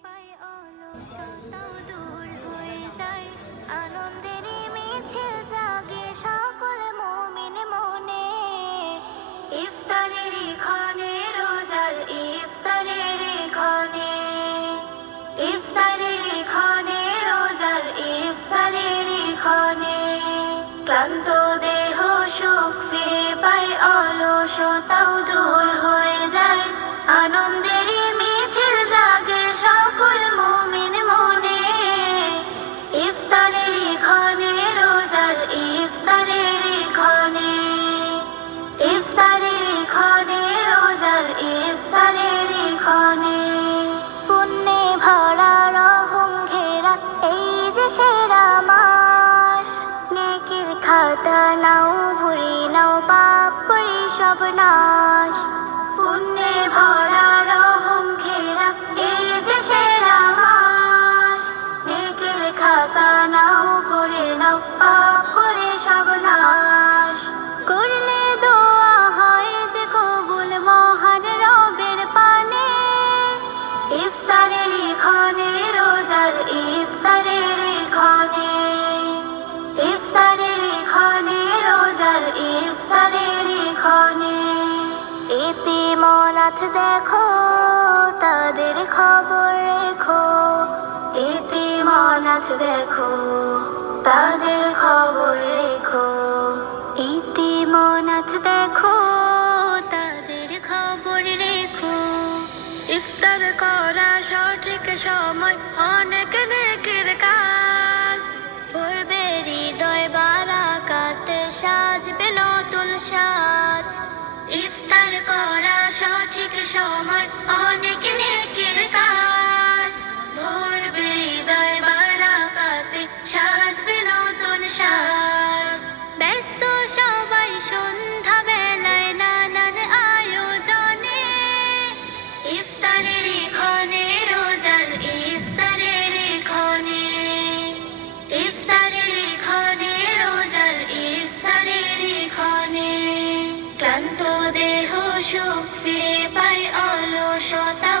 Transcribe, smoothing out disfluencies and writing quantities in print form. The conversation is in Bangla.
পাই অলসতাও দূর হয়ে যায়, আনন্দেরই মিছিল জাগে সকল মুমিন মনে। ইফতারের ক্ষণে রোজার ইফতারের ক্ষণে, ইফতারের ক্ষণে রোজার ইফতারের ক্ষণে, ক্লান্ত দেহ সুখ ফিরে পায় অলসতাও দূর হয়ে যায়, আনন্দেরই মিছিল জাগে সকল মুমিন মনে। ইফতারের ক্ষণে রোজার ইফতারের ক্ষণে, ইফতারের ক্ষণে রোজার ইফতারের ক্ষণে, পুণ্যে ভরা রহম ঘেরা এই যে সেরা মাস, নেকির খাতা নাও ভরে নাও পাপ করি সব নাশ। পুণ্যে ভরা রহম ঘেরা এই যে সেরা মাস, নেকির খাতা নাও ভরে নাও পাপ করে সব নাশ। করলে দোয়া হয় যে কবুল মহান রবের পানে, ইফতারের ক্ষণে রোজার ইফতারের ক্ষণে, ইফতারের ক্ষণে রোজার ইফতারের ক্ষণে, এতিম অনাথ দেখো তাদের খবর রেখো, এতিম অনাথ দেখো তাদের খবর রেখো, এতিম অনাথ দেখো তাদের খবর রেখো। ইফতার করা সঠিক সময় অনেক নেকির কাজ, ভরবে হৃদয় বারাকাতে সাজবে নতুন সাজ। ইফতার করা সঠিক সময় অনেক নেকির কাজ, ভরবে হৃদয় বারাকাতে সাজবে নতুন সাজ। ব্যস্ত সবাই সন্ধ্যা বেলায় নানান আয়োজনে, ইফতারের ক্ষণে রোজার ইফতারের ক্ষণে, ইফতারের ক্ষণে রোজার ইফতারের ক্ষণে, ক্লান্ত দেহ সুখ ফিরে পায় অলসতা